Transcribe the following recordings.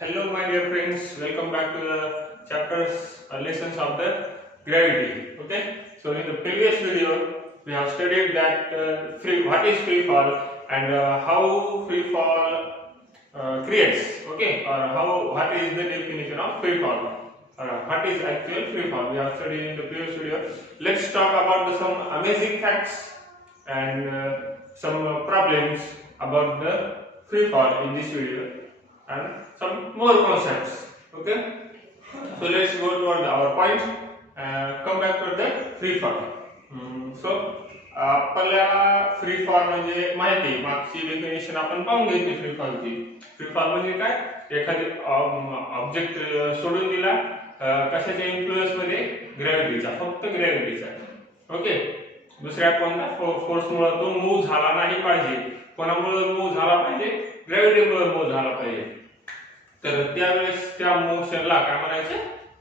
Hello, my dear friends. Welcome back to the chapters or lessons of the gravity. Okay. So in the previous video, we have studied that what is free fall and how free fall creates. Okay, or how what is the definition of free fall? What is actual free fall? We have studied in the previous video. Let's talk about some amazing facts and some problems about the free fall in this video and some more concepts. Okay, so let's go toward our point. Come back to the free fall. So आपल्याला free fall म्हणजे माहिती मागची definition आपण पाहून घेतली free फॉलची. Free fall म्हणजे काय एखादी ऑब्जेक्ट सोडून दिला कशाच्या इन्फ्लुएन्स मध्ये ग्रॅव्हिटीचा फक्त ग्रॅव्हिटीचा. ओके, दुसऱ्या कोणत्या फोर्समुळे तो मूव्ह झाला नाही पाहिजे. कोणामुळे मूव्ह झाला पाहिजे? ग्रॅव्हिटीमुळे मूव्ह झाला पाहिजे. तर त्यावेळेस त्या मोशनला काय म्हणायचं?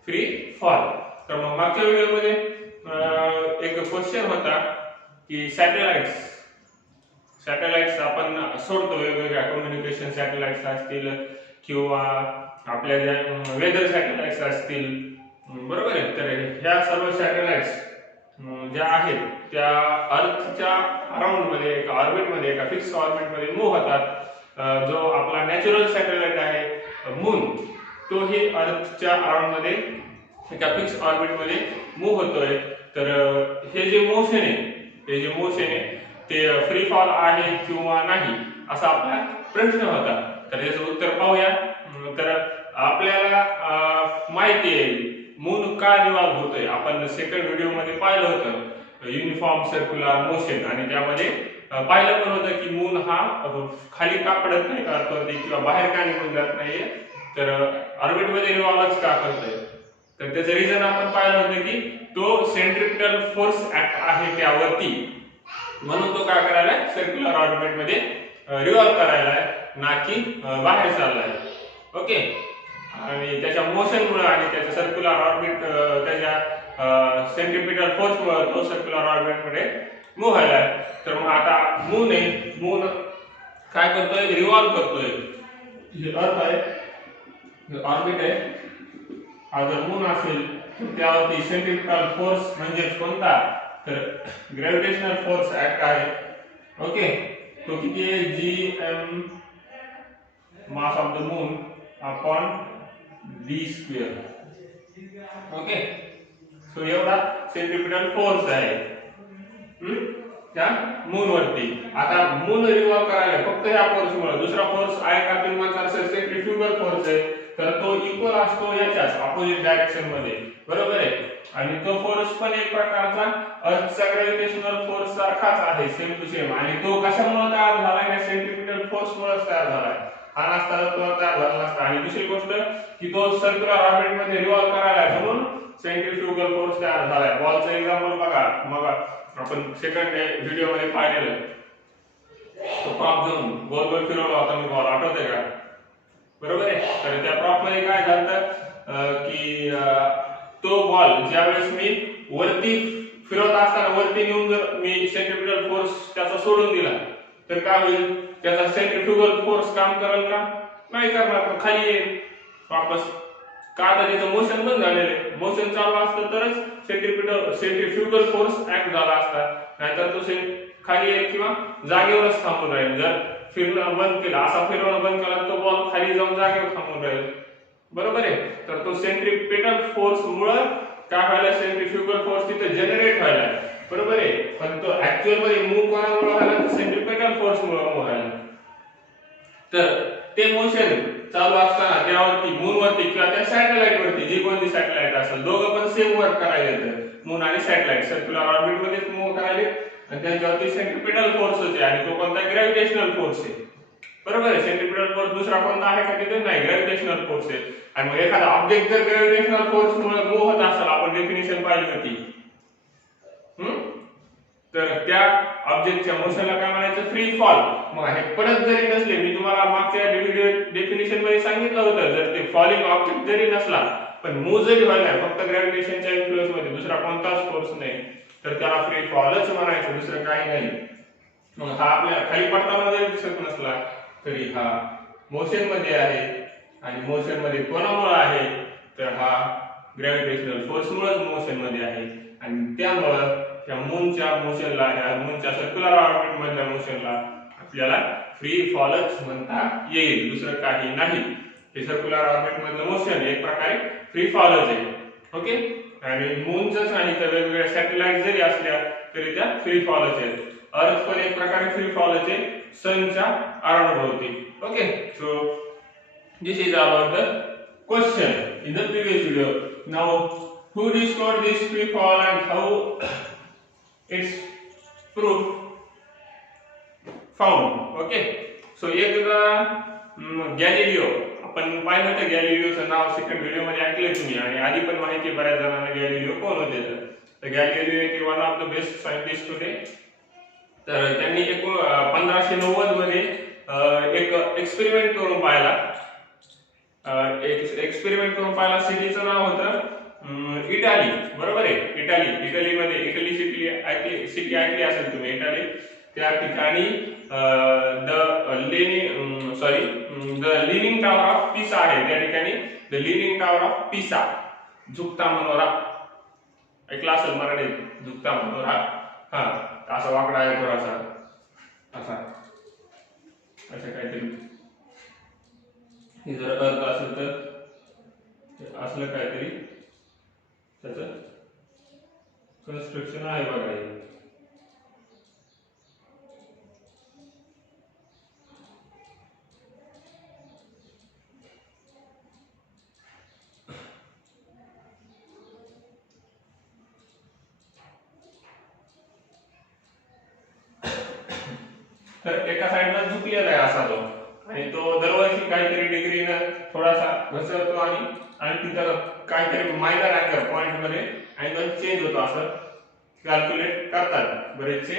Free fall. तर मग मागच्या व्हिडिओमध्ये एक क्वेश्चन होता की सॅटेलाइट्स आपण सोडतो वेगवेगळ्या कम्युनिकेशन सॅटेलाइट्स असतील किंवा आपल्या ज्या वेदर सॅटेलाइट्स असतील, बरोबर आहे. तर ह्या सर्व सॅटेलाइट्स ज्या आहेत त्या अर्थच्या अराउंड मध्ये एका ऑर्बिट मध्ये एका फिक्स ऑर्बिट मध्ये मूव्ह होतात. जो आपला नॅचरल सॅटेलाइट आहे मून, तोही अर्थच्या अराउंड मध्ये एका फिक्स ऑर्बिट मध्ये मूव्ह होतोय. तर हे जे मोशन आहे ते फ्री फॉल आहे किंवा नाही असा आपला प्रश्न होता. तर याचं उत्तर पाहूया. तर आपल्याला माहिती आहे मून का रिव्हॉल्व होतोय. आपण सेकंड व्हिडिओ मध्ये पाहिलं होतं युनिफॉर्म सर्क्युलर मोशन आणि त्यामध्ये पाहिलं पण होतं की मून हा खाली का पडत नाही अर्थवरती किंवा बाहेर का निघून जात नाहीये, तर ऑर्बिट मध्ये रिव्हॉल्वच का करतोय. तर त्याचं रिझन आपण पाहिलं होतं की तो सेंट्रिपिटल फोर्स ऍक्ट आहे त्यावरती, म्हणून तो काय करायला सर्क्युलर ऑर्बिट मध्ये रिव्हॉल्व करायला ना की बाहेर चाललाय. ओके, आणि त्याच्या मोशनमुळे आणि त्याच्या सर्क्युलर ऑर्बिट त्याच्या सेंट्रिपिटल फोर्समुळे तो सर्क्युलर ऑर्बिट मध्ये मूव्ह व्हायला. तर मग आता मून काय करतोय? रिव्हॉल्व करतोय. हे अर्थ आहे, हे ऑर्बिट आहे. हा जर मून असेल तर त्यावरती सेंट्रिपिटल फोर्स म्हणजे कोणता? तर ग्रॅव्हिटेशनल फोर्स ऍक्ट आहे. ओके, तो किती आहे? Gm mass of the moon upon d square. Okay, so एवढा सेंट्रिपिटल फोर्स आहे त्या मून वरती. आता मून रिव्हॉल्व करायला फक्त ह्या फोर्समुळे, दुसरा फोर्स आहे का तुम्ही म्हणता सर सेंट्रिफ्युगल फोर्स आहे, तर तो इक्वल असतो याच्याच ऑपोजिट डायरेक्शन मध्ये, बरोबर आहे. आणि तो फोर्स पण एक प्रकारचा अर्थचा ग्रॅव्हिटेशनल फोर्स सारखाच आहे, सेम टू सेम. आणि तो कशामुळे तयार झाला? या सेंट्रिपिटल फोर्स मुळे तयार झाला. हा नसता तो तयार झाला नसता. आणि दुसरी गोष्ट की तो सर्क्युलर ऑर्बिट मध्ये रिव्हॉल्व करायला म्हणून सेंट्रिफ्युगल फोर्स तयार झालाय. बॉलचं एक्झाम्पल बघा, मग आपण सेकंड व्हिडिओ मध्ये पाहिलेलं, तो प्रॉप घेऊन गोल गोल फिरवला होता मी बॉल, आठवतंय का? बरोबर आहे. तर त्या प्रॉप मध्ये काय झालं की तो बॉल ज्यावेळेस मी वरती फिरवत असताना वरती नेऊन जर मी सेंट्रिपिटल फोर्स त्याचा सोडून दिला तर काय होईल? त्याचा सेंट्रिफ्युगल फोर्स काम करेल का? नाही करणार, तो खाली येईल वापस. का? तर त्याचं मोशन बंद झालेलं आहे. मोशन चालू असतं तरच सेंट्रिफ्युगल फोर्स ऍक्ट झाला असता, नाहीतर तो खाली येईल किंवा जागेवरच थांबून राहील. जर फिरणं बंद केलं, असा फिरवणं बंद केला तर तो बॉल खाली जाऊन जागेवर थांबून राहील, बरोबर आहे. तर तो सेंट्रिपिटल फोर्स मुळे काय व्हायला? सेंट्रिफ्युगल फोर्स तिथे जनरेट व्हायला, बरोबर आहे. पण तो ऍक्च्युअल मध्ये मूव्ह कोणामुळे व्हायला? सेंट्रिपिटल फोर्स मुळे मूव्ह व्हायला. तर ते मोशन चालू असताना त्यावरती मून वरती किंवा त्या सॅटेलाइट वरती, जी कोणती सॅटेलाइट असेल, दोघं पण सेम वर्क करायला, मून आणि सॅटेलाइट सर्क्युलर ऑर्बिट मध्येच मूव्ह करायले आणि त्यांच्यावरती सेंट्रिपिटल फोर्स होते. आणि तो कोणता? ग्रॅव्हिटेशनल फोर्स आहे, बरोबर आहे. सेंट्रिपिटल फोर्स दुसरा कोणता आहे का तिथे? नाही, ग्रॅव्हिटेशनल फोर्स आहे. आणि मग एखादा ऑब्जेक्ट जर ग्रॅव्हिटेशनल फोर्स मुळे मूव्ह होत असेल, आपण डेफिनेशन पाहिली होती, तर त्या ऑब्जेक्टच्या मोशनला काय म्हणायचं? Free fall. मग हे पडत जरी नसले, मी तुम्हाला मागच्या डेफिनेशन मध्ये सांगितलं होतं, जर ते फॉलिंग ऑब्जेक्ट जरी नसला पण मूव्ह जरी व्हायला फक्त ग्रॅव्हिटेशनच्या इन्फ्लुएन्स मध्ये, दुसरा कोणताच फोर्स नाही, तर त्याला फ्री फॉलच म्हणायचं, दुसरं काही नाही. मग हा आपल्याला खाली पडताना जरी दिसत नसला तरी हा मोशन मध्ये आहे आणि मोशन मध्ये कोणामुळे आहे तर हा ग्रॅव्हिटेशनल फोर्स मुळे मोशन मध्ये आहे आणि त्यामुळे या मूनच्या मोशनला या मूनच्या सर्क्युलर ऑर्बिट मधल्या मोशनला आपल्याला फ्री फॉलच म्हणता येईल, दुसरं काही नाही. हे सर्क्युलर ऑर्बिट मधलं मोशन एक प्रकारे फ्री फॉलच आहे. ओके, आणि मूनचं सांगितलं वेगवेगळ्या सॅटेलाइट जरी असल्या तरी त्या फ्री फॉलच आहेत. अर्थ पण एक प्रकारे फ्री फॉलच आहे सनच्या अराउंड भोवती. Okay, so this is about the question in the previous video. Now who discovered this free fall and how its proof found. Okay, so एकदा गॅलिलिओ आपण पाहिलं होतं, गॅलिलिओचं नाव सेकंड व्हिडिओ मध्ये ऐकलंय तुम्ही आणि आधी पण माहिती आहे बऱ्याच जणांना गॅलिलिओ कोण होते. तर Galileo is one of the best scientist होते. तर त्यांनी 1590 मध्ये एक एक्सपेरिमेंट करून पाहिला. सिटीचं नाव होतं इटाली. बरोबर आहे, इटलीमध्ये इटली सिटी ऐकली असेल तुम्ही, इटाली. त्या ठिकाणी द लिनिंग टावर ऑफ पिसा आहे. त्या ठिकाणी द लिनिंग टावर ऑफ पिसा, झुकता मनोरा ऐकला असेल मराठीत, झुकता मनोरा. हा, असा वाकडा आहे थोडासा, असं काहीतरी. जर अर्थ असेल तर असलं काहीतरी त्याचं कन्स्ट्रक्शन आहे बघा. तर एका साईडला झुकलेला आहे असा तो, आणि तो दरवर्षी काहीतरी डिग्रीनं थोडासा घसरतो आणि तिथं काहीतरी मायनर अँगल पॉइंट मध्ये अँगल चेंज होतो असं कॅल्क्युलेट करतात बरेचसे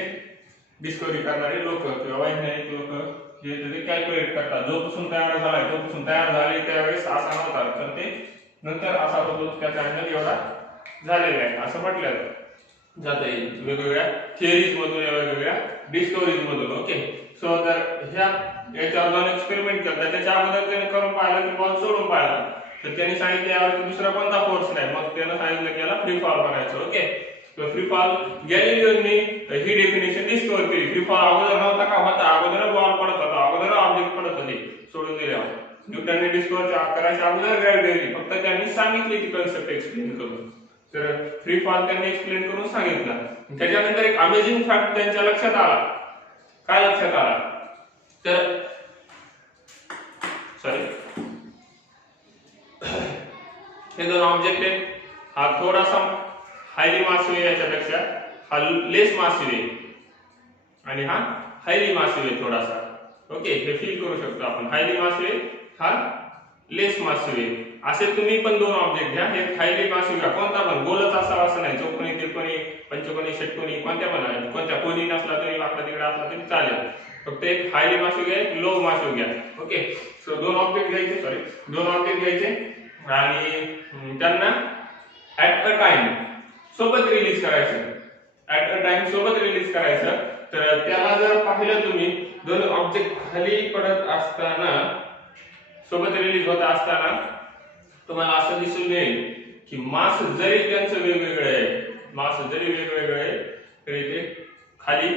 डिस्कवरी करणारे लोक किंवा वैज्ञानिक लोक. हे ते कॅल्क्युलेट करतात, जोपासून तयार झाले त्यावेळेस असा नव्हता, तर ते नंतर असा होतो, त्याचा अँगल एवढा झालेला आहे असं म्हटलं जात आहे वेगवेगळ्या थिअरीज मधून, वेगवेगळ्या डिस्कवरीज मधून. ओके, सो तर याच्यावर जाऊन एक्सपेरिमेंट करतात. त्याच्या अगोदर त्याने करून पाहिला की बॉल सोडून पाहिला, तर त्यांनी सांगितलं यावरती दुसरा कोणता फोर्स नाही. मग त्यानं सांगितलं की याला फ्री फॉल करायचं. ओके, तर फ्री फॉल गॅलिलिओने ही डेफिनेशन डिस्कवर केली. फ्री फॉल अगोदर नव्हता का होता, अगोदर बॉल पडत होता, अगोदर ऑब्जेक्ट पडत होते सोडून दिल्यावर. न्यूटनने डिस्कवर करायच्या अगोदर ग्रॅव्हिटी, फक्त त्यांनी सांगितली ती कन्सेप्ट एक्सप्लेन करून. तर फ्री फॉल त्यांनी एक्सप्लेन करून सांगितलं. त्याच्यानंतर एक अमेझिंग फॅक्ट त्यांच्या लक्षात आला. काय लक्षात आला तर हे दोन ऑब्जेक्ट आहेत. हा थोडासा हायली मासिव याच्यापेक्षा, हा लेस मासिव आहे आणि हा हायली मासिव आहे थोडासा. ओके, हे फील करू शकतो आपण. हायली मासिव आहे, हा लेस मासिव आहे. असे तुम्ही पण दोन ऑब्जेक्ट घ्या, एक हायली मासिव घ्या, कोणता पण, गोलच असावा असं नाही, चौकोनी त्रिकोणी पंचकोनी षटकोनी कोणत्या पण, कोणत्या कोणी नसला तरी वाकडा तिकडे असला तरी चालेल. फक्त एक हायली मासिव घ्या, एक लो मासिव घ्या. ओके, सो दोन ऑब्जेक्ट घ्यायचे आणि त्यांना ऍट अ टाइम सोबत रिलीज करायचं. तर त्याला जर पाहिलं तुम्ही, दोन ऑब्जेक्ट खाली पडत असताना, सोबत रिलीज होत असताना तुम्हाला असं दिसून येईल की मास जरी त्यांचं वेगवेगळे आहे तरी ते खाली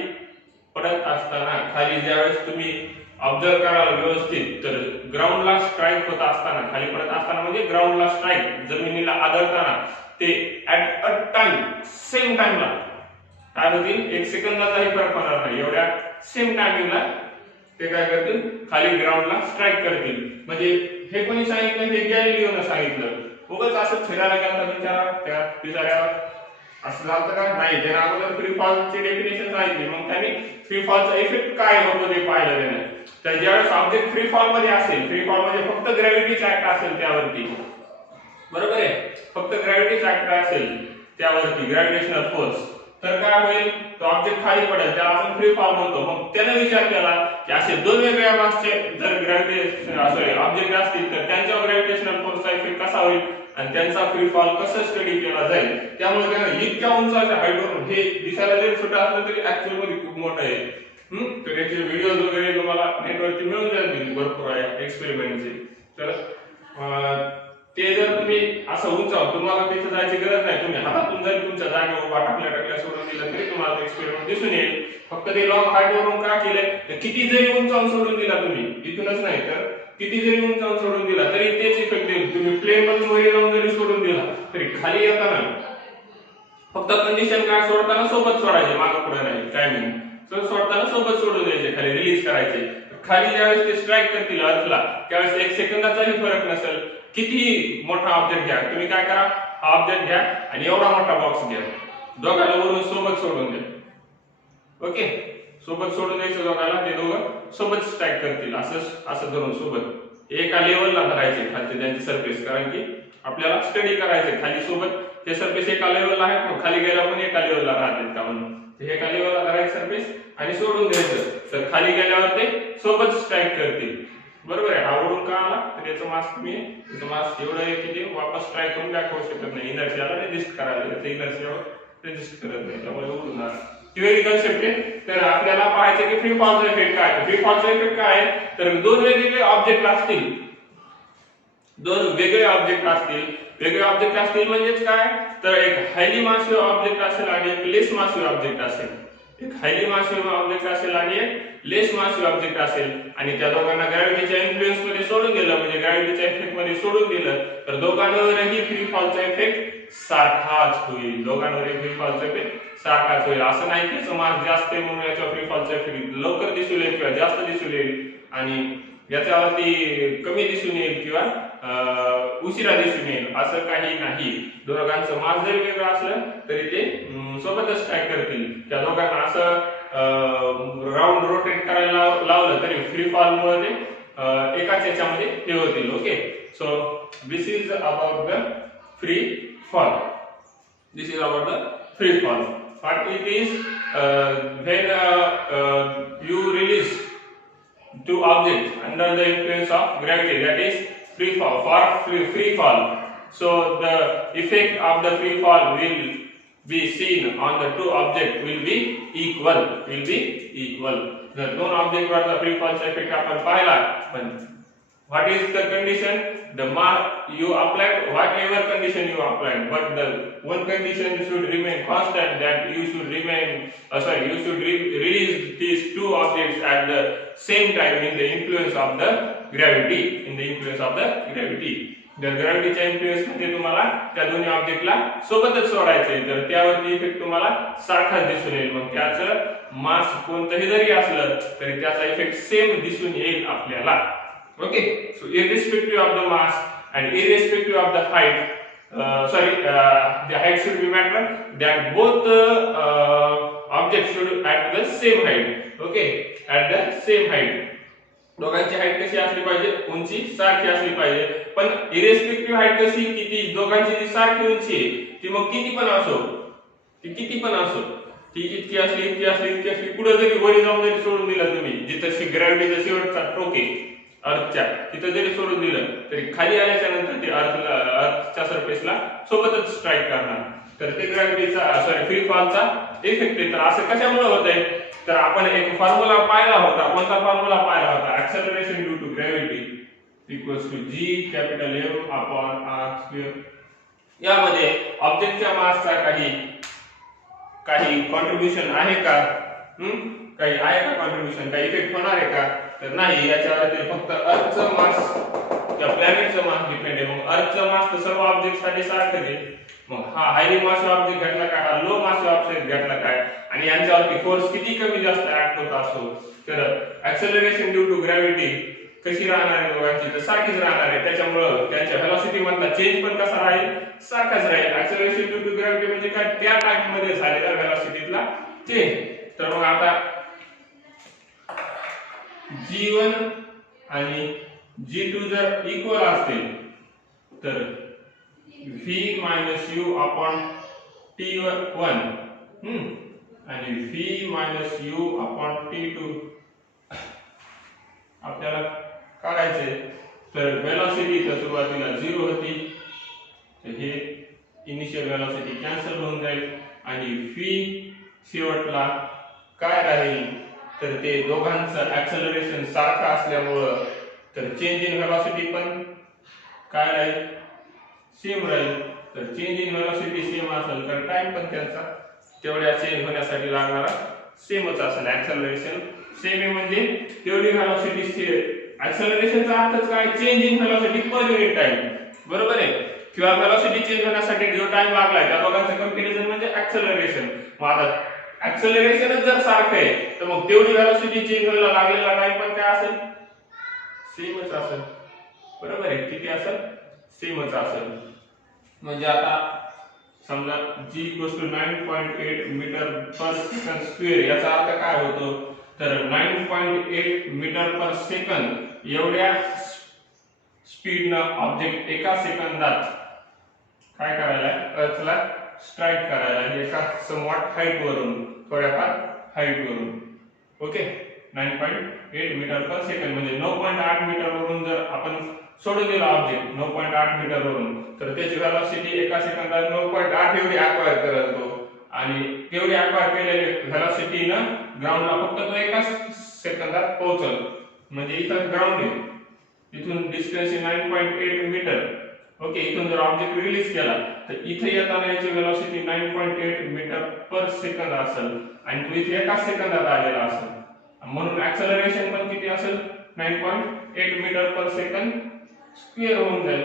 पडत असताना, खाली ज्यावेळेस तुम्ही ऑब्झर्व कराल व्यवस्थित, तर ग्राउंडला स्ट्राईक होत असताना, खाली पडत असताना म्हणजे ग्राउंडला स्ट्राईक, जमिनीला आदळताना ते ऍट अ टाइम, सेम टाइमला काय होतील, एक सेकंदाचाही फरक होणार नाही, एवढ्या सेम टायमिंगला ते काय करतील, खाली ग्राउंडला स्ट्राईक करतील. म्हणजे हे कोणी सांगितलं, हे गॅलिलिओने सांगितलं. उगाच असं फिरायला गेला बिचारा त्या बिचाऱ्यावर असं झालं का नाही, त्याने अगोदर फ्री फॉलची डेफिनेशन सांगितली, मग त्यांनी फ्री फॉलचा इफेक्ट काय होतो ते पाहिलं त्याने. तर ज्यावेळेस ऑब्जेक्ट फ्री फॉल मध्ये असेल, फ्री फॉल म्हणजे फक्त ग्रॅव्हिटीचा ऍक्ट असेल त्यावरती, बरोबर आहे, फक्त ग्रॅव्हिटीचा ऍक्ट असेल त्यावरती, ग्रॅव्हिटेशनल फोर्स, तर काय होईल, तो ऑब्जेक्ट खाली पडेल, त्याला आपण फ्री फॉल म्हणतो. मग त्याने विचार केला की असे दोन वेगवेगळ्या मासचे जर ऑब्जेक्ट असतील तर त्यांच्यावर ग्रॅव्हिटेशनल फोर्सचा इफेक्ट कसा होईल आणि त्यांचा फ्री फॉल कसं स्टडी केला जाईल. त्यामुळे त्याने इतक्या उंचाच्या हाईटवरून, हे दिसायला जरी छोटं असलं तरी ऍक्च्युअल मध्ये खूप मोठं आहे. तर याचे व्हिडिओज वगैरे तुम्हाला नेटवरती मिळून जातील, भरपूर आहे एक्सपेरिमेंटचे. तर ते जर तुम्ही असं उंचावर तुम्हाला तिथे जायची गरज नाही, तुम्ही हातातून जरी तुमच्या जागेवर उभा टाकल्या सोडून दिलं तरी तुम्हाला एक्सपेरिमेंट दिसून येईल. फक्त ते लॉग हाईट वरून का केलंय, तर किती जरी उंचावर सोडून दिला तुम्ही, इथूनच नाही तर किती जरी उंचावर सोडून दिला तरी तेच इफेक्ट देईल. तुम्ही प्लेन मधून वर जाऊन जरी सोडून दिला तरी खाली येताना फक्त कंडिशन काय, सोडताना सोबत सोडायचे, मागे पुढे नाही टायमिंग. सोडताना सोबत सोडून द्यायचे, खाली रिलीज करायचे. खाली ज्यावेळेस ते स्ट्राईक करतील अर्थला त्यावेळेस 1 सेकंदाचाही फरक नसेल. किती मोठा ऑब्जेक्ट घ्या तुम्ही, काय करा, हा ऑब्जेक्ट घ्या आणि एवढा मोठा बॉक्स घ्या, दोघांना वरून सोबत सोडून द्या. ओके, सोबत सोडून द्यायचं दोघांना, ते दोघं सोबत स्ट्राईक करतील. असं धरून सोबत एका लेवलला धरायचे खालचे त्यांची सरफेस, कारण की आपल्याला स्टडी करायचे खाली सोबत हे सरफेस एका लेवलला आहे, पण खाली गेला पण एका लेवलला राहतील का म्हणून हे एका लेवलला धरायचं सरफेस आणि सोडून द्यायचं. तर खाली गेल्यावर ते सोबत स्ट्राईक करतील. बरोबर आहे. हा ओढून का आला तर याचं मास कमी आहे, त्याचं मास एवढं आहे की ते वापस स्ट्राईक करून बॅक होऊ शकत नाही, इनर्शियाला रेजिस्ट करायला, त्याचं इनर्शियावर रेजिस्ट करत नाही, त्यामुळे ओढून आला. ती वेगळी कन्सेप्ट आहे. तर आपल्याला पाहायचं की फ्री फॉलचा इफेक्ट काय आहे. फ्री फॉलचा इफेक्ट काय आहे, तर दोन वेगवेगळे ऑब्जेक्ट असतील, वेगळे ऑब्जेक्ट असतील म्हणजेच काय, तर एक हायली मासिव्ह ऑब्जेक्ट असेल आणि एक लेस मासिव्ह ऑब्जेक्ट असेल. एक हायली मासिव्ह ऑब्जेक्ट असेल आणि एक लेस मासिव्ह ऑब्जेक्ट असेल, आणि त्या दोघांना ग्रॅव्हिटीच्या इन्फ्लुएन्स मध्ये सोडून दिलं, म्हणजे ग्रॅव्हिटीच्या इफेक्ट मध्ये सोडून दिलं, तर दोघांवरही फ्री फॉलचा इफेक्ट सारखाच होईल. दोघांवरही फ्री फॉलचा इफेक्ट सारखाच होईल. असं नाही की याचा मास जास्त आहे म्हणून याचा फ्री फॉलचा इफेक्ट लवकर दिसून येईल किंवा जास्त दिसून येईल, आणि याच्यावरती कमी दिसून येईल किंवा उशिरा दिसून येईल, असं काही नाही. दोघांचं मास जरी वेगळं असलं तरी ते सोबतच स्ट्राईक करतील. त्या दोघांना असं राऊंड रोटेट करायला लावलं तरी फ्री फॉल मुळे ते एकाच याच्यामध्ये हे होतील. Okay, so this is about the free fall. This is about the free fall. What it is, when you release two objects under the influence of gravity, that is free fall. For free fall, so the effect of the free fall will be seen on the two objects will be equal. The दोन object वर free fall चा effect आपण पाहिला, पण what is the condition, the mass you applied, whatever condition you applied, but the one condition should remain constant, that you should release these two objects at the same time in the influence of the gravity. जर ग्रॅव्हिटीच्या influence मध्ये तुम्हाला त्या दोन्ही ऑब्जेक्टला सोबतच सोडायचंय, तर त्यावरती effect तुम्हाला सारखाच दिसून येईल. मग त्याचं मास कोणतंही जरी असलं तरी त्याचा इफेक्ट सेम दिसून येईल आपल्याला. Okay, so irrespective of the mass and irrespective of the height, the height should be matter, that both objects should at the same height. Okay, at the same height. दोघांची height कशी असली पाहिजे, उंची सारखी असली पाहिजे. पण इरेस्पेक्टिव्ह हाईट कशी, किती दोघांची जी सारखी उंची आहे ती मग किती पण असो, ती इतकी असली पुढे जरी वरी जाऊन जरी सोडून दिलं तुम्ही, जिथं ग्रॅव्हिटीचा शेवटचा टोक आहे अर्थच्या, तिथं जरी सोडून दिलं तरी खाली आल्याच्या नंतर ते अर्थच्या सरफेसला सोबतच स्ट्राईक करणार. तर ते ग्रॅव्हिटीचा फ्री फॉलचा इफेक्ट आहे. तर असं कशामुळे होत आहे, तर आपण एक फॉर्म्युला पाहिला होता. कोणता फॉर्म्युला पाहिला होता, acceleration due to gravity equals to g capital m upon r square. यामध्ये ऑब्जेक्टच्या मासचा काही कॉन्ट्रीब्युशन आहे का, काही आहे का कॉन्ट्रीब्युशन, काही इफेक्ट होणार आहे का, तर नाही. याच्यावरती फक्त अर्थचं मास किंवा प्लॅनेटचं मास डिपेंड आहे. मग अर्थचं मास तर सर्व ऑब्जेक्ट साठी सारखंच आहे. मग हा हायली मासिव्ह ऑब्जेक्ट घेतला काय, हा लो मासिव्ह ऑब्जेक्ट घेतला काय, आणि यांच्यावरती फोर्स किती कमी जास्त ऍक्ट होत असो, तर ऍक्सेलरेशन ड्यू टू ग्रॅव्हिटी कशी राहणार आहे दोघांची, तर सारखीच राहणार आहे. त्याच्यामुळं त्यांच्या व्हेलॉसिटी मधला चेंज पण कसा राहील, सारखाच राहील. ऍक्सेलरेशन ड्यू टू ग्रॅव्हिटी म्हणजे काय, त्या टाइम मध्ये झालेला व्हेलॉसिटीतला चेंज. तर मग आता G1 आणि G2 जर इक्वल असतील तर V minus U upon T1 आणि V minus U upon T2 आपल्याला काढायचे. तर वेलोसिटी तर सुरुवातीला 0 होती, तर हे इनिशियल वेलोसिटी कॅन्सल होऊन जाईल आणि V शेवटला काय राहील, तर ते दोघांचं ऍक्सेलरेशन सारखं असल्यामुळं तर चेंज इन वेलोसिटी पण काय राहील, सेम राहील. तर चेंज इन व्हेलॉसिटी सेम असेल तर टाइम पण त्यांचा तेवढ्या चेंज होण्यासाठी लागणारा सेमच असेल. ऍक्सेलरेशन सेम आहे म्हणजे तेवढी व्हेलॉसिटी सेम. ऍक्सेलरेशनचा अर्थच काय, change in velocity per unit time, बरोबर आहे. किंवा व्हेलॉसिटी चेंज होण्यासाठी जो टाइम लागलाय त्या दोघांचं कंपॅरिझन म्हणजे ऍक्सेलरेशन. मग आता ऍक्सेलरेशनच जर सारखं आहे तर मग तेवढी व्हेलॉसिटी चेंज व्हायला लागलेला टाइम पण काय असेल, सेमच असेल, बरोबर आहे. किती असेल, सेमच असेल. म्हणजे आता समजा g = 9.8 मीटर पर सेकंड स्क्वेअर, याचा अर्थ काय होतो, तर 9.8 मीटर पर सेकंद एवढ्या स्पीडनं ऑब्जेक्ट एका सेकंदात काय करायला, अर्थला स्ट्राईक करायला, एका समवॉट हाईट वरून, थोड्याफार हाईट वरून. ओके, 9.8 मीटर पर सेकंद म्हणजे 9.8 मीटर वरून जर आपण सोडून दिला ऑब्जेक्ट 9.8 मीटर वरून, तर त्याची व्हेलॉसिटी एका सेकंदात 9.8 एवढी अक्वायर करत तो. आणि तेवढी अक्वायर केलेली व्हेलॉसिटीनं ग्राउंडला फक्त तो एका सेकंदात पोहोचल. म्हणजे इथं ग्राउंड आहे, इथून डिस्टन्स आहे 9.8 मीटर. ओके, इथून जर ऑब्जेक्ट रिलीज केला तर इथे येताना याची व्हेलॉसिटी 9.8 मीटर पर सेकंद असेल आणि तो इथे एका सेकंदात आलेला असेल. म्हणून ऍक्सेलरेशन पण किती असेल, 9.8 मीटर पर सेकंद स्क्वेअर होऊन जाईल.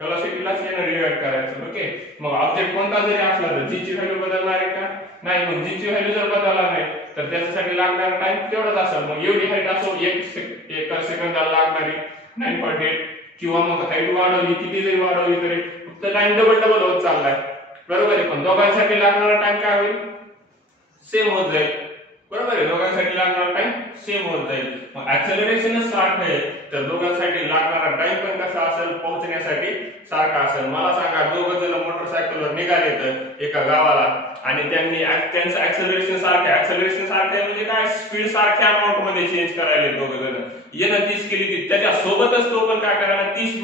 व्हेलॉसिटीलाच याने डिवाइड करायचं. ओके, मग ऑब्जेक्ट कोणता जरी असला तर जी ची व्हॅल्यू बदलणार आहे का, नाही. मग जी ची व्हॅल्यू जर बदलला नाही तर त्याच्यासाठी लागणारा टाइम तेवढाच असेल. मग एवढी हाईट असो, एका सेकंदाला लागणारी 9.8, किंवा मग हाईट वाढवली, किती जरी वाढवली तरी फक्त टाइम डबल होत चाललाय, बरोबर आहे. पण दोघांसाठी लागणारा टाइम काय होईल, सेम होत जाईल, बरोबर आहे. दोघांसाठी लागणारा टाइम सेम होत जाईल. मग ऍक्सेलरेशनच सारखं आहे तर दोघांसाठी लागणारा टाइम पण कसा असेल, पोहोचण्यासाठी सारखा असेल. मला सांगा, दोघं जण मोटरसायकलवर निघाले तर एका गावाला आणि त्यांचं ऍक्सेलरेशन सारखं आहे. ऍक्सेलरेशन सारखं आहे म्हणजे काय, स्पीड सारख्या अमाउंट मध्ये चेंज करायला दोघं जण. यानं 30 केली की त्याच्या सोबतच तो पण काय करायला 30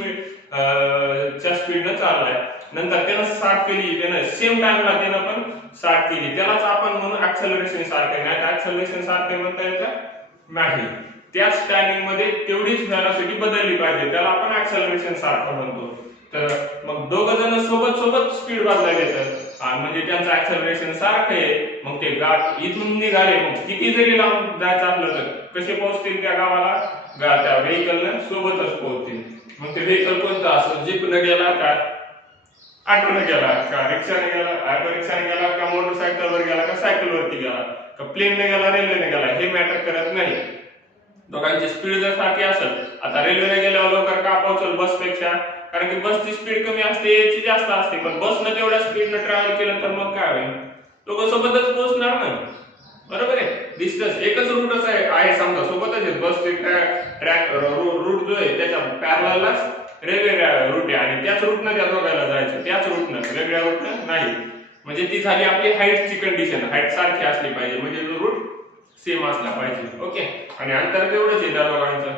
च्या स्पीडनं चाललाय. नंतर त्यानं 60 केली, त्यानं सेम टाइमला त्यानं पण 60 केली. त्यालाच आपण म्हणून ऍक्सेलरेशन सारखं नाही. ऍक्सेलरेशन सारखं म्हणता येतं नाही. त्याच टायमिंग मध्ये तेवढीच व्हेलॉसिटी बदलली पाहिजे, त्याला आपण ऍक्सेलरेशन सारखं म्हणतो. तर मग दोघं जण सोबत स्पीड बदलायला येतात आणि म्हणजे त्यांचं ऍक्सेलरेशन सारखं आहे. मग ते इथून निघाले, मग किती जरी लांब जायचं असलं तर कसे पोहोचतील त्या गावाला, त्या व्हेकलनं सोबतच पोहोचतील. मग ते व्हेकल कोणतं असं, जीपनं गेला का, ऑटोने गेला का, रिक्षाने गेला, ऑटो रिक्षाने गेला का, मोटरसायकलवर गेला का, सायकलवरती गेला का, प्लेनने गेला, रेल्वेने गेला, हे मॅटर करत नाही. दोघांची स्पीड जर सारखी असेल, आता रेल्वेने गेल्यावर लवकर का पोहोचल बसपेक्षा, कारण की बसची स्पीड कमी असते, याची जास्त असते. पण बसनं तेवढ्या स्पीडनं ट्रॅव्हल केलं तर मग काय होईल, दोघं सोबतच पोहोचणार ना, बरोबर आहे. डिस्टन्स एकच रूटच आहे समजा, सोबतच आहे. बसचे ट्रॅक रूट जो आहे त्याच्या पॅरललाच रेल्वे रूट आहे आणि त्याच रूटनं त्या दोघांना जायचं, त्याच रूटनं, वेगळ्या रूटनं नाही. म्हणजे ती झाली आपली हाईटची कंडिशन. हाईट सारखी असली पाहिजे म्हणजे जो रूट सेम असला पाहिजे. ओके, आणि अंतर तेवढंच आहे त्या दोघांचं,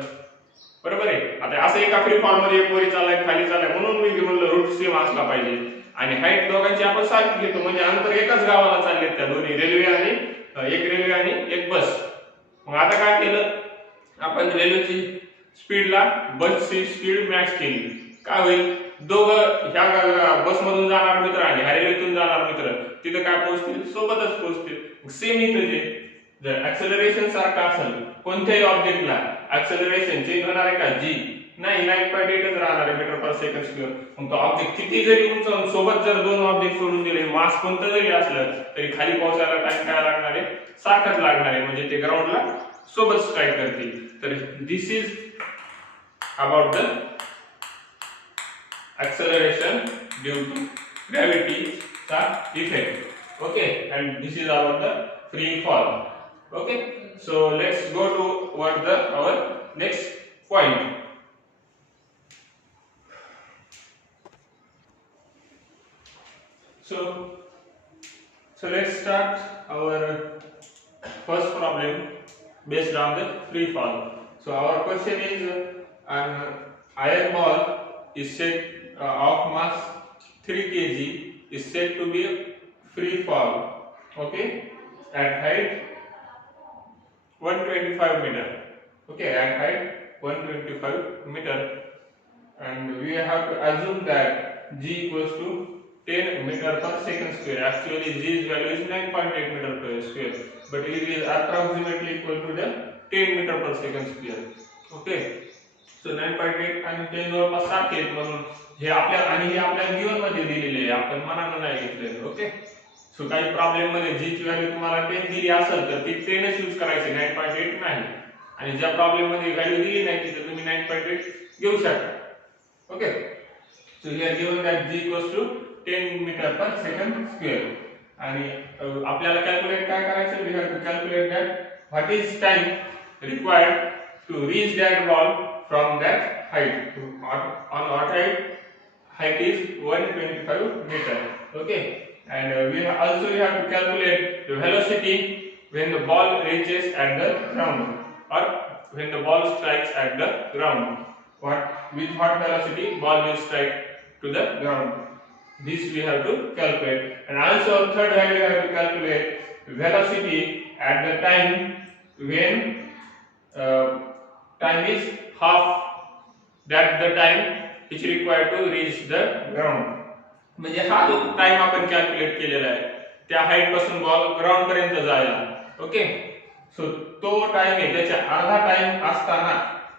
बरोबर आहे. आता असं एका फ्री फॉल मध्ये एक वरी चाललाय, खाली चाललाय, म्हणून मी म्हणलं रूट सेम असला पाहिजे. आणि हाईट दोघांची आपण सारखी घेतो म्हणजे अंतर एकाच गावाला चाललेत त्या दोन्ही, रेल्वे आणि एक बस. मग आता काय केलं आपण, रेल्वेची स्पीडला बसची स्पीड मॅच केली. काय होईल, दोघं ह्या बसमधून जाणार मित्र आणि ह्या रेल्वेतून जाणार मित्र तिथं काय पोहोचतील, सोबतच पोहोचतील. सेम इथं जे जर ऍक्सेलरेशन सारखं असेल, कोणत्याही ऑब्जेक्टला ऍक्सेलरेशन चेंज होणार आहे का, जी नाही, 9.8च राहणार आहे मीटर पर सेकंड स्क्वेअर. मग तो ऑब्जेक्ट किती जरी उंचावून, सोबत जर दोन ऑब्जेक्ट सोडून दिले, मास कोणतं जरी असलं तरी खाली पोहोचायला टाइम काय लागणार आहे, सारखाच लागणार आहे. म्हणजे ते ग्राउंडला सोबत स्ट्राईक करतील. तर this is about the acceleration due to gravity effect. Okay, and this is about the free fall. Okay, so let's go toward our next point. So let's start our first problem based on the free fall. So our question is, an iron ball is set of mass 3 kg is said to be free fall, okay, at height 125 meter. Okay, at height 125 meter. and we have to assume that g equals to 10 meter per second square. Actually g's value is 9.8 meter per square, but it is approximately equal to the 10 meter per second square. Okay, so 9.8 आणि 10 जवळपास सारखे आहेत, म्हणून हे आपल्या given मध्ये दिलेले आहे, आपण मनानं नाही घेतलेलं. ओके, सो काही प्रॉब्लेम मध्ये जी ची व्हॅल्यू तुम्हाला 10 दिली असेल तर ती 10 च यूज करायची, 9.8 नाही. आणि ज्या प्रॉब्लेम मध्ये व्हॅल्यू दिली नाही तिथे तुम्ही 9.8 घेऊ शकता. Okay, so here given that g equals to 10 meter per second square. आणि आपल्याला कॅल्क्युलेट काय करायचं, we have to calculate that what is time required to reach that ball from that height. On what height is 125 meter. Okay, and we also have to calculate the velocity when the ball reaches at the ground, or when the ball strikes at the ground. With what velocity ball will strike to the ground. This we have to calculate. And also third value we have to calculate velocity at the time when time is half that the time which required to reach the ground. म्हणजे हा जो time आपण calculate केलेला आहे त्या height पासून ball ground पर्यंत जायला. ओके, सो तो टाइम आहे त्याच्या अर्धा टाइम असताना,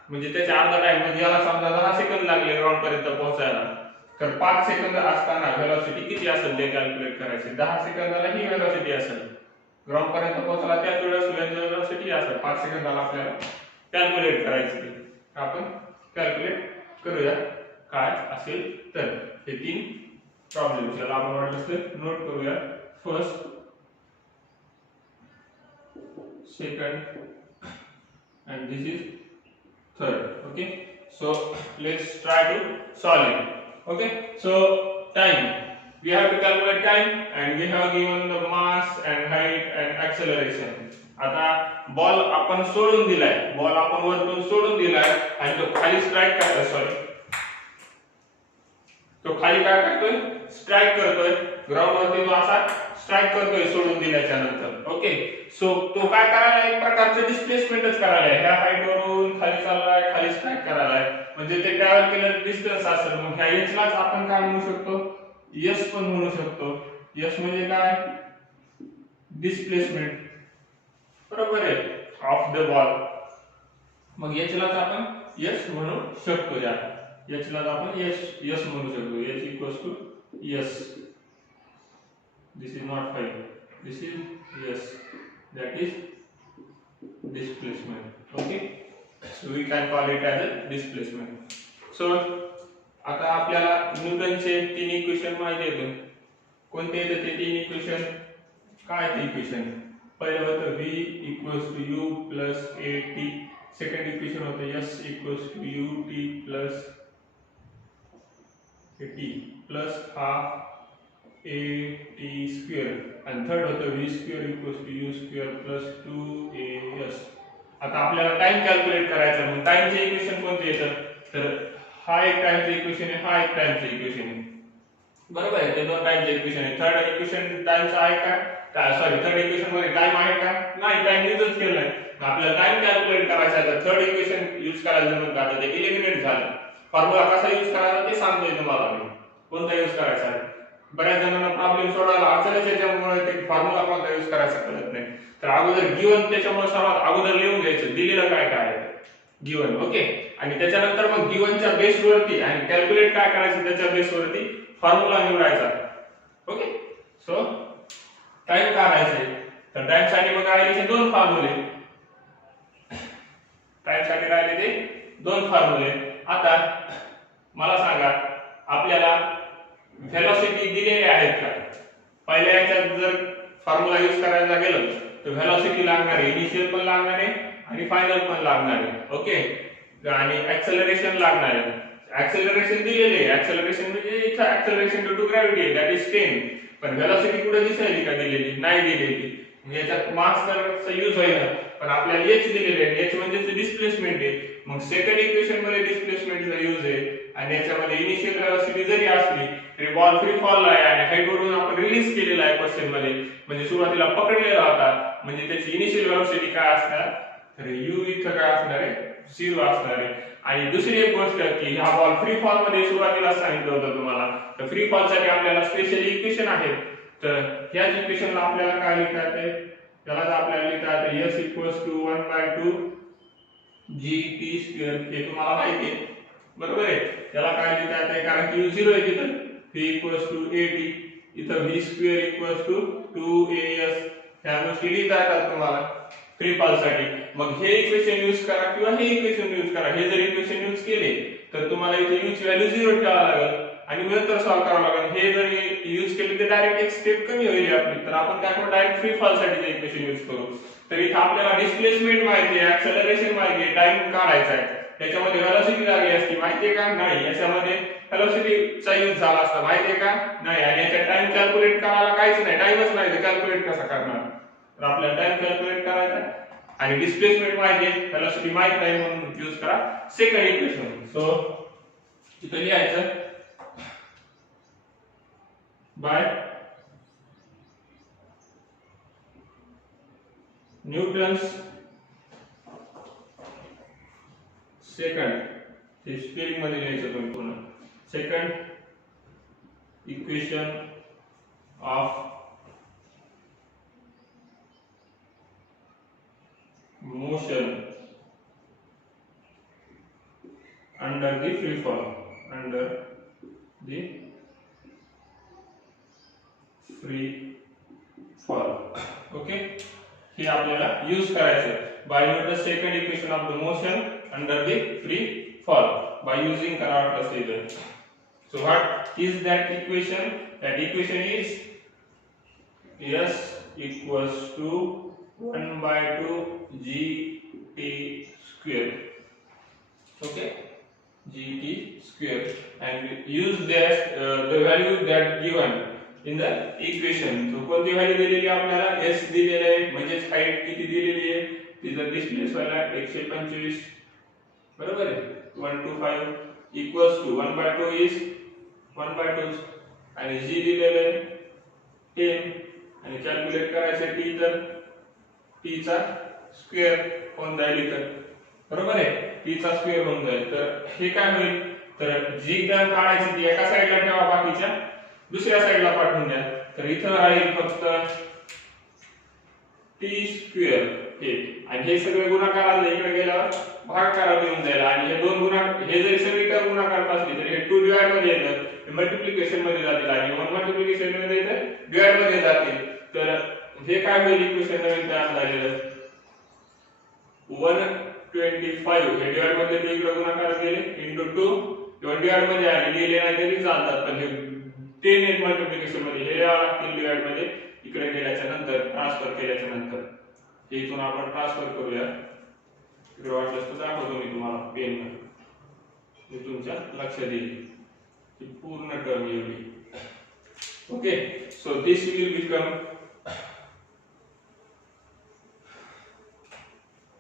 म्हणजे त्याच्या अर्धा टाइम म्हणजे याला समजा 10 सेकंद लागले ग्राउंड पर्यंत पोहोचायला, तर 5 सेकंद असताना वेलोसिटी किती असेल ते कॅल्क्युलेट करायचे. 10 सेकंदाला ही वेलोसिटी असेल, ग्राउंड पर्यंत पोहोचला त्याच वेळेस वेलोसिटी असेल 5 सेकंदाला आपल्याला कॅल्क्युलेट करायची. आपण कॅल्क्युलेट करूया काय असेल तर. हे 3 प्रॉब्लेम चला आपण वाटलं तर नोट करूया. First, second, and this is third. Okay, so let's try to solve it. Okay, so time, we have to calculate time and we have given the mass and height and acceleration. आता ball आपण सोडून दिलाय, ball आपण वरतून सोडून दिलाय आणि तो खाली स्ट्राइक करतोय, तो खाली काय करतोय, स्ट्राइक करतोय ग्राउंड वरती, तो असा स्ट्राइक करतोय सोडून दिल्याच्या नंतर. ओके, सो तो काय करायला, एक प्रकारचं डिस्प्लेसमेंटच करायला, ह्या हाईट वरून खाली चाललाय, खाली स्ट्राइक करायला, म्हणजे ते ट्रॅव्हल केलेलं डिस्टन्स असेल. मग ह्या एच लाच आपण काय म्हणू शकतो, एस पण म्हणू शकतो. एस म्हणजे काय, डिस्प्लेसमेंट, बरोबर आहे, ऑफ द बॉल. मग एच लाच आपण एस म्हणू शकतो, या एच लाच आपण एस म्हणू शकतो. H equals to s, this is not 5, this is s, that is displacement. Okay, so we can call it as a displacement. So आता आपल्याला न्यूटनचे 3 इक्वेशन माहिती आहेत. कोणते आहेत ते 3 इक्वेशन, काय ते इक्वेशन, पहिलं होतं v equals to u plus at, second equation होतं s equals to ut plus at plus half at square, and third होतं v square equals to u square plus 2as. आता आपल्याला टाइम कॅल्क्युलेट करायचा, मग टाइमचे equation कोणते येतं, तर हा एक टाइमचे इक्वेशन आहे, हा एक टाइमचे इक्वेशन आहे, बरोबर आहे, ते दोन टाइमचे इक्वेशन आहे. थर्ड इक्वेशन टाइमचं आहे का, सॉरी थर्ड इक्वेशन मध्ये टाइम आहे का, नाही, टाइम यूजच केलं नाही. आपल्याला टाइम कॅल्क्युलेट करायचा आहे तर थर्ड इक्वेशन यूज करायचं म्हणून आता ते इलिमिनेट झालं. फॉर्म्युला कसा यूज करायचा ते सांगतोय तुम्हाला मी, कोणता यूज करायचा आहे. बऱ्याच जणांना प्रॉब्लेम सोडवायला अडचण याच्यामुळे ते फॉर्म्युला कोणता यूज करायचा कळत नाही. तर अगोदर गिवन, त्याच्यामुळे सर्वात अगोदर लिहून घ्यायचं दिलेलं काय काय आहे गिवन. ओके, आणि त्याच्यानंतर मग गिवनच्या बेसवरती आणि कॅल्क्युलेट काय करायचं त्याच्या बेसवरती फॉर्म्युला निवडायचा. ओके, सो टाइम काढायचे, तर टाइम साठी मग राहिले 2 फॉर्म्युले, टाइम साठी राहिले ते 2 फॉर्म्युले. आता मला सांगा, आपल्याला व्हेलॉसिटी दिलेली आहेत का, पहिल्या याच्यात जर फॉर्म्युला यूज करायला गेलो तर व्हेलॉसिटी लागणार आहे, इनिशियल पण लागणार आहे आणि फायनल पण लागणार आहे. ओके, आणि ऍक्सेलरेशन लागणार आहे. ऍक्सेलरेशन दिलेले आहे, ऍक्सेलरेशन म्हणजे इथं ऍक्सेलरेशन ड्यू टू ग्रॅव्हिटी आहे, दॅट इज 10, पण व्हेलॉसिटी कुठे दिसायली का, दिलेली नाही, दिलेली. म्हणजे याच्यात मास तर यूज होईल, पण आपल्याला एच दिलेले आहे, एच म्हणजे डिस्प्लेसमेंट आहे. मग सेकंड इक्वेशन मध्ये डिस्प्लेसमेंटचा यूज आहे, आणि याच्यामध्ये इनिशियल व्हेलॉसिटी जरी असली तरी बॉल फ्री फॉल आहे आणि हाईट वरून आपण रिलीज केलेला आहे क्वेश्चन मध्ये, म्हणजे सुरुवातीला पकडलेला होता, म्हणजे त्याची इनिशियल व्हेलॉसिटी काय असणार, तर u इथं काय असणार आहे, 0 असणार आहे. आणि दुसरी एक गोष्ट की हा बॉल फ्री फॉल मध्ये सुरुवातीला सांगितलं होतं तुम्हाला, तर फ्री फॉल साठी आपल्याला स्पेशल इक्वेशन आहेत. तर ह्याच इक्वेशनला आपल्याला काय लिहिता येते, त्याला आपल्याला लिहिता येते s = 1/2 gt². हे तुम्हाला माहिती आहे बरोबर आहे. त्याला काय लिहिता येते, कारण की u0 आहे तिथं, v = at, इथं v² = 2as. ह्या गोष्टी लिहिता येतात तुम्हाला फ्री फॉल साठी. मग हे इक्वेशन यूज करा किंवा हे इक्वेशन यूज करा. हे जर इक्वेशन यूज केले तर तुम्हाला इथे u ची व्हॅल्यू 0 ठेवावी लागेल आणि नंतर सॉल्व करावं लागेल. हे जर यूज केले तर डायरेक्ट एक स्टेप कमी होईल आपली. तर आपण काय करू, डायरेक्ट फ्री फॉल साठी इक्वेशन यूज करू. तर इथे आपल्याला डिस्प्लेसमेंट माहिती आहे, ऍक्सेलरेशन माहिती आहे, टाइम काढायचा आहे. त्याच्यामध्ये व्हेलॉसिटी लागली असती माहिती आहे का, नाही. याच्यामध्ये व्हेलॉसिटीचा यूज झाला असता माहिती आहे का, नाही. आणि याचा टाइम कॅल्क्युलेट करायला काहीच नाही, टाइमच नाही, तर कॅल्क्युलेट कसा करणार. तर आपल्याला टाइम कॅल्क्युलेट करायचा आहे आणि डिस्प्लेसमेंट माहिती आहे, व्हेलॉसिटी माहित नाही, म्हणून यूज करा सेकंड इक्वेशन. सो इथे लिहायचं बाय न्यूटन्स सेकंड, हे स्पेलिंग मध्ये लिहायचं तुम्ही पूर्ण. Second equation of motion under the free fall, under the free fall. Okay, हे आपल्याला यूज करायचं by Newton's second equation of the motion under the free fall by using करार procedure. So what is that equation? That equation is s = 1/2 gt². Okay, gt², and use that the value that given in the equation. So कोणती value दिलेली आपल्याला, s दिलेली आहे, म्हणजे height किती दिलेली आहे, तिचा डिस्प्लेस व्हायला 125 बरोबर आहे. 125 = 1/2 is 1/2 आणि g दिलेलं आहे 10 आणि कॅल्क्युलेट करायचं t, तर t चा स्क्वेअर होऊन जाईल इथं बरोबर आहे, t चा स्क्वेअर होऊन जाईल. तर हे काय होईल, तर जी टर्म काढायची ती एका साइडला ठेवा, बाकीच्या दुसऱ्या साइडला पाठवून द्या. तर इथं राहील फक्त t² हे, आणि हे सगळे गुणाकाराला इकडे गेल्यावर भागाकारात येऊन जाईल. आणि हे दोन हे जरी सगळी टर्म गुणाकारात असली तर हे 2 डिवाइड मध्ये येतं, हे मल्टिप्लिकेशन मध्ये जातील आणि 1 मल्टिप्लिकेशन मध्ये येतं डिवाइड मध्ये जातील. तर हे काय होईल, इक्वेशन नवीन तयार झालेलं 125 हे डिवाइड मध्ये इकडे गुणाकारात गेले into 2 किंवा डिवाइड मध्ये आले गेले नाही तरी चालतात, पण हे 10 मल्टिप्लिकेशन मध्ये हे यावं लागतील डिवाइड मध्ये इकडे गेल्याच्या नंतर, ट्रान्सफर केल्याच्या नंतर. हे इथून आपण ट्रान्सफर करूया, इकडे वाटलंच तर दाखवतो मी तुम्हाला पेन मध्ये, हे तुमच्या लक्षात येईल ही पूर्ण टर्म एवढी. Okay, so this will become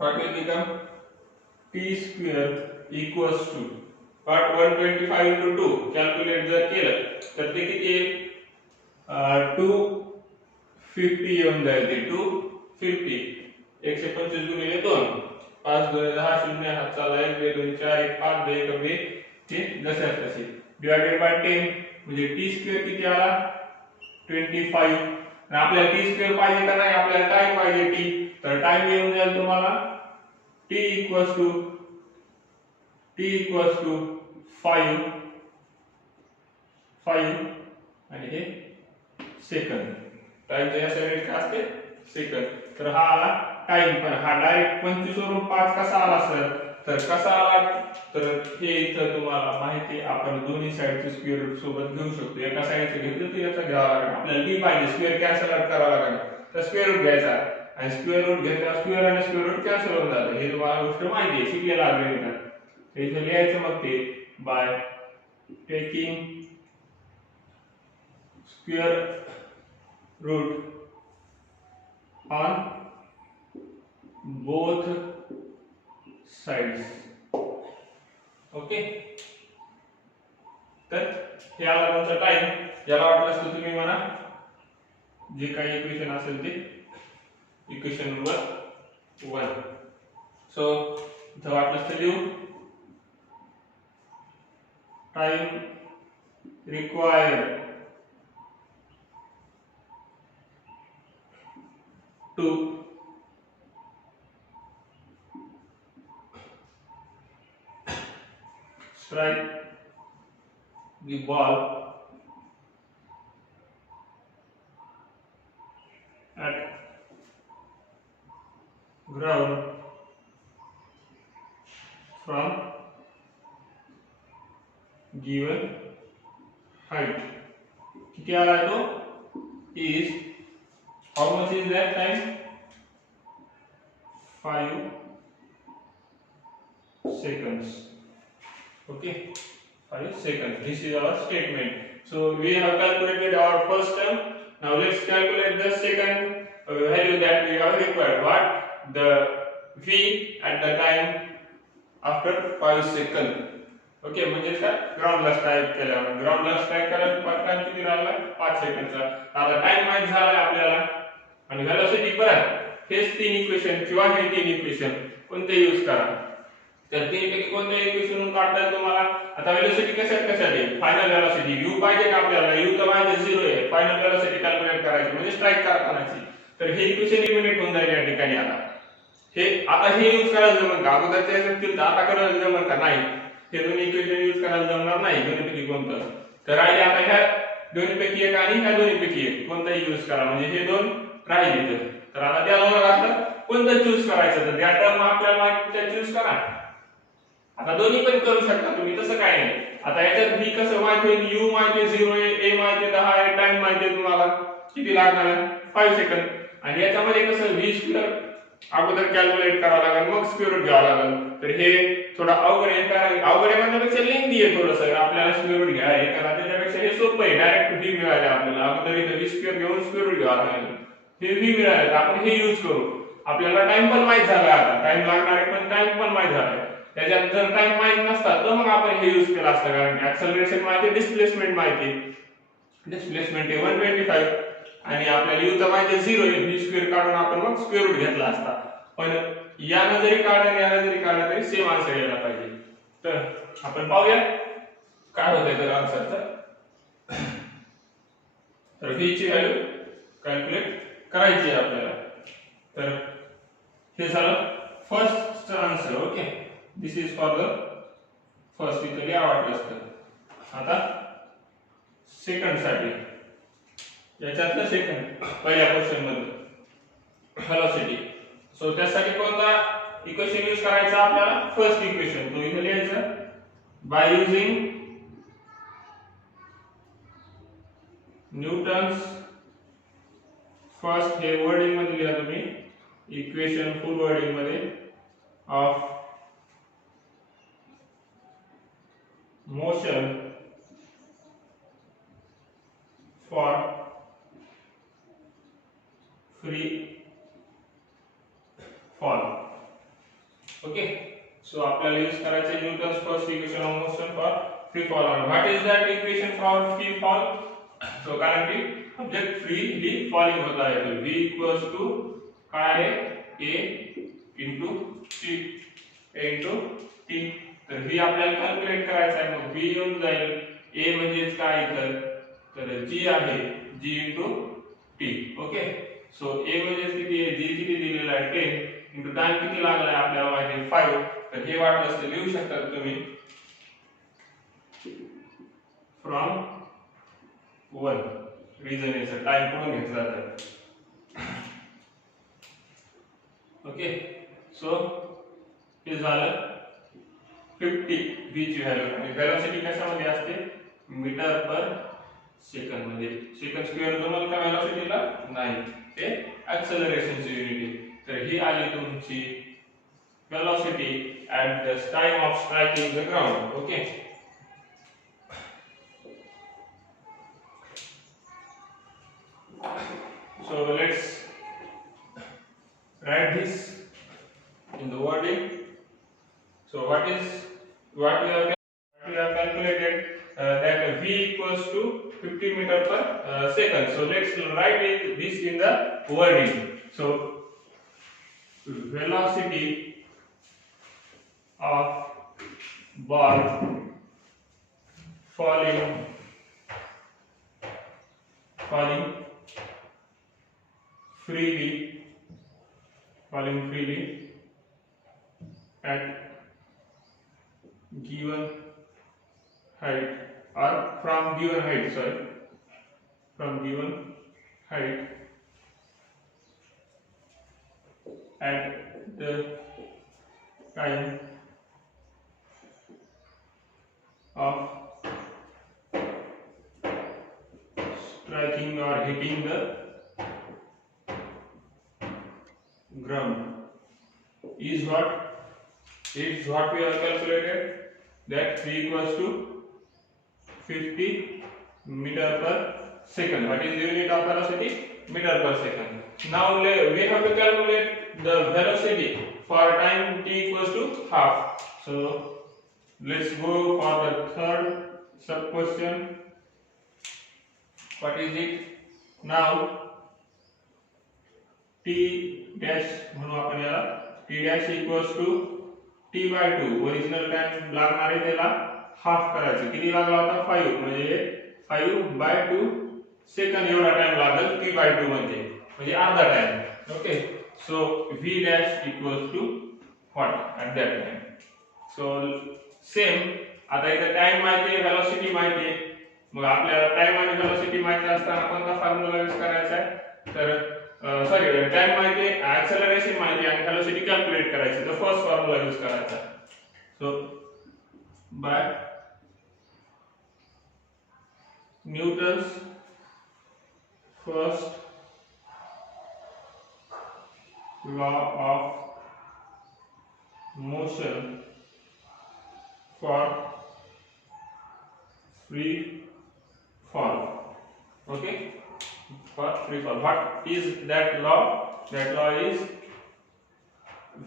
what will become t² equals to what 125 into 2 calculate जर केलं तर ते किती येईल, 250 येऊन जाईल. ते 250 125 गुणिले 2 5 2 10 0 हात चालला 1 2 2 4 1 5 2 1 2 ते जशाच तसे डिवाइडेड बाय 10 म्हणजे t² किती आला 25. आणि आपल्याला t² पाहिजे का नाही, आपल्याला टाइम पाहिजे t, तर टाइम येऊन जाईल तुम्हाला t = 5 आणि हे सेकंद. टाइमच्या या साइडला काय असते सेकंद. तर हा आला टाइम, पण हा डायरेक्ट 25 वरून 5 कसा आला सर, तर कसा आला, तर हे इथं तुम्हाला माहिती आपण दोन्ही साइडचे स्क्वेअर रूट सोबत घेऊ शकतो. एका साइडचं घेतलं तर याचा घ्यावा लागेल, आपल्याला t पाहिजे, स्क्वेअर कॅन्सल आउट करावा लागेल, तर स्क्वेअर रूट घ्यायचा आणि स्क्वेअर रूट घेतल्यावर स्क्वेअर आणि स्क्वेअर रूट कॅन्सल होऊन जातं. हे तुम्हाला गोष्ट माहिती आहे, शिकलेला आहे का. हे इथं लिहायचं मग ते by taking square root on both sides. Okay, तर हे आला तुमचा टाइम. याला वाटलंच तर तुम्ही म्हणा जे काही इक्वेशन असेल ते इक्वेशन नंबर 1. सो इथं वाटलंच तर लिहू time required to strike the ball at ground from given height. किती आला है तो is how much is that time? 5 seconds. Okay, 5 seconds. This is our statement. So we have calculated our first term. Now let's calculate the second value that we have required. What? The v at the time after 5 seconds. Okay म्हणजे काय ग्राउंडला strike केल्यावर ग्राउंडला strike करायला time किती राहिला 5 सेकंदचा. आता time माहित झाला आपल्याला आणि वेलोसिटी परत हेच तीन इक्वेशन किंवा हे तीन इक्वेशन कोणते यूज करा. तर तीन पैकी कोणते इक्वेशन काढता तुम्हाला. आता वेलोसिटी कशात आहे फायनल वेलोसिटी u पाहिजे का आपल्याला u तर पाहिजे 0 आहे. फायनल वेलोसिटी कॅल्क्युलेट करायची म्हणजे स्ट्राइक करतानाची. तर हे इक्वेशन एलिमिनेट होऊन जाईल या ठिकाणी. आता हे यूज करायला जमन का अगोदरच्या असतील तर आता करायला जमन का नाही. हे दोन्ही इक्वेशन यूज करायला जमणार नाही दोन्हीपैकी कोणतं. तर राहिले आता ह्या दोन्हीपैकी एक आणि ह्या दोन्हीपैकी एक कोणताही यूज करा म्हणजे हे दोन राहिले. तर आता त्या दोघांना कोणतं चूज करायचं तर त्या टर्म आपल्याला माहिती त्या चूज करा. आता दोन्ही पण करू शकता तुम्ही तसं काय नाही. आता याच्यात v कसं माहिती आहे u माहिती आहे 0 आहे a माहिती आहे 10 आहे टाइम माहिती आहे तुम्हाला किती लागणार आहे 5 सेकंद. आणि याच्यामध्ये कसं v स्क्वेअर अगोदर कॅल्क्युलेट करावं लागेल मग स्क्वेअर रूट घ्यावं लागेल. तर हे थोडा अवघड आहे कारण अवघड आहे म्हणण्यापेक्षा लेंथी आहे थोडंसं आपल्याला स्क्वेअर रूट घ्या हे करा त्याच्यापेक्षा हे सोपं आहे. डायरेक्ट v मिळाले आपल्याला अगोदर इथं v स्क्वेअर घेऊन स्क्वेअर रूट घ्यावं लागेल. हे v मिळाले तर आपण हे यूज करू. आपल्याला टाइम पण माहित झाला आता टाइम लागणार आहे पण टाइम पण माहित झाला. त्याच्यात जर टाइम माहित नसता तर मग आपण हे यूज केला असता कारण ऍक्सेलरेशन माहिती डिस्प्लेसमेंट माहिती डिस्प्लेसमेंट आहे 125 आणि आपल्याला u तर माहिती 0 आहे v स्क्वेअर काढून आपण मग स्क्वेअर रूट घेतला असता. पण यानं जरी काढलं आणि यानं जरी काढलं तरी सेम आन्सर यायला पाहिजे. तर आपण पाहूया काय होतंय तर आन्सरचं. तर v ची व्हॅल्यू कॅल्क्युलेट करायची आहे आपल्याला. तर हे झालं first answer. Okay this is for the first इथे लिहा वाटलं असतं. आता सेकंड साठी याच्यातलं सेकंड पहिल्या क्वेश्चन मध्ये वेलोसिटी. सो त्यासाठी कोणता इक्वेशन यूज करायचा आपल्याला फर्स्ट इक्वेशन तो इथे लिहायचा बाय युजिंग न्यूटन्स फर्स्ट हे वर्डिंग मध्ये लिहा तुम्ही इक्वेशन फुल वर्डिंग मध्ये of motion for free fall. Okay so आपल्याला यूज करायचे Newton's first equation of motion for free fall. What is that equation for free fall. So कारण की object freely falling होता है तो v इक्वल्स टू काय आहे a into t t. तर v आपल्याला कॅल्क्युलेट करायचा आहे मग v येऊन जाईल a म्हणजे काय तर g आहे g into t. Okay so a म्हणजे किती आहे g किती दिलेला आहे 10 into टाइम किती लागला आहे आपल्याला माहिती आहे 5. तर हे वाटलं असतं लिहू शकता तुम्ही फ्रॉम 1 रिझन याचा टाइम कुठून घेतला तर. ओके सो हे झालं 50 v ची व्हॅल्यू आणि वेलोसिटी कशामध्ये असते मीटर पर सेकंद मध्ये. सेकंड स्क्वेअर जमल का वेलोसिटीला नाही ते ऍक्सेलरेशनची युनिट आहे. तर ही आली तुमची velocity at the time of striking the ground. Okay so let's write this in the wording. So what we have calculated that v equals to 50 meter per second. So let's write this in the wording. So velocity of ball falling falling freely at given height, or from given height, from given height at the time of striking or hitting the ground is what we have calculated, that v equals to 50 meter per second. What is the unit of velocity? Meter per second. Now we have to calculate the velocity for time t equals to half. So let's go for the third sub question. What is it? Now t dash म्हणू आपण याला, t dash equals to t by 2. Original time लागणार आहे त्याला half करायचं. किती लागला होता? 5. म्हणजे 5/2 सेकंड एवढा टाइम लागेल t by 2 म्हणजे अर्धा time. Okay, so v dash equals to what at that time? So same, आता इथे टाइम माहिती आहे, वेलोसिटी माहिती आहे. मग आपल्याला टाइम आणि वेलोसिटी माहिती असताना कोणता फॉर्म्युला यूज करायचा आहे? तर टाइम माहिती आहे, एक्सेलरेशन माहिती आहे आणि वेलोसिटी कॅल्क्युलेट करायची. तर फर्स्ट फॉर्म्युला यूज करायचा. So by Newton's first law of motion for free fall. Okay, for free fall. What is that law? That law is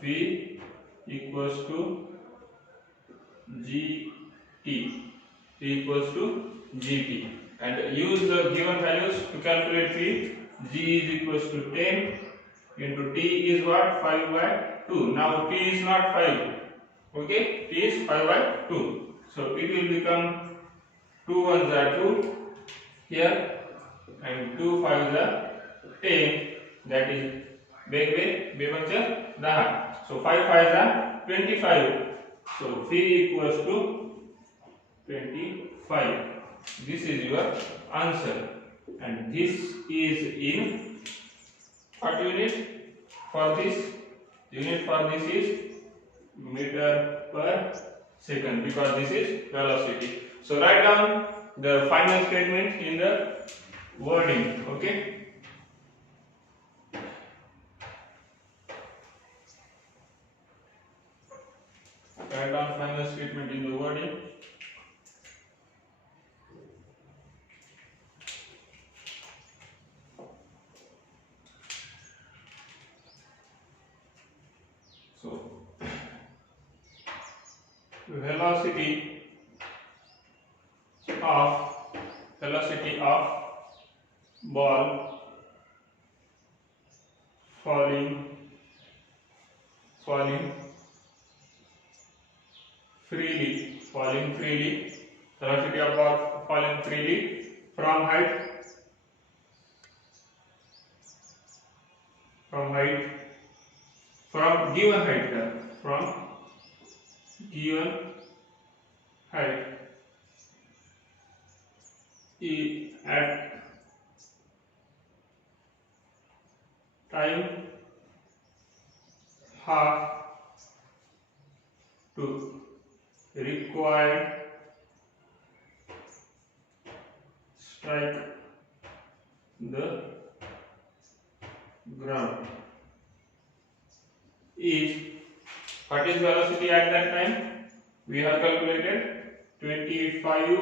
V equals to gt. V equals to gt. And use the given values to calculate V. G is equals to 10 into T is what? 5/2. Now T is not 5. Okay, T is 5/2. So it will become 2 1s are 2 here and 2 5s are 10. That is big 1s are 10. So 5 5s are 25. So V equals to 25. This is your answer, and this is in what unit? For this unit for this is meter per second, because this is velocity. So write down the final statement in the wording. Okay, write down final statement in the wording. So velocity of ball falling freely, velocity of ball falling freely from height from given height at time half to required strike the ground is, what is velocity at that time? We have calculated 25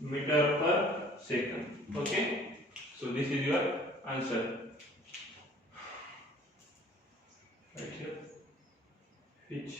meter per second. Okay, so this is your answer right here. Which,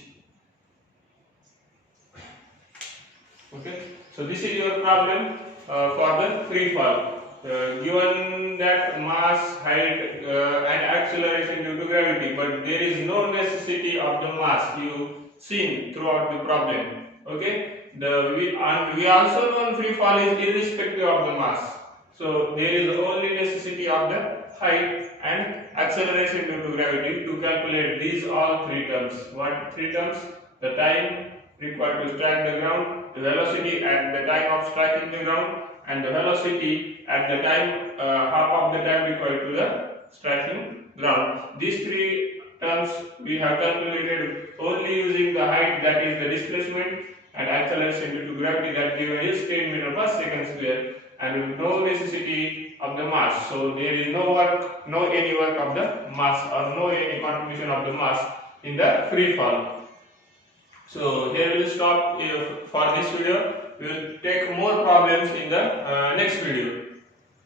okay, so this is your problem for the free fall. Given that mass, height and acceleration due to gravity, but there is no necessity of the mass you seen throughout the problem. Okay, we also know free fall is irrespective of the mass. So there is only necessity of the height and acceleration due to gravity to calculate these all three terms. What three terms? The time required to strike the ground, the velocity at the time of striking the ground, and the velocity at the time half of the time required to the striking ground. These three terms we have calculated only using the height, that is the displacement, and acceleration due to gravity, that given is 10 meter per second square, and with no necessity of the mass. So there is no any work of the mass, or no any contribution of the mass in the free fall. So here we will stop for this video. We will take more problems in the next video.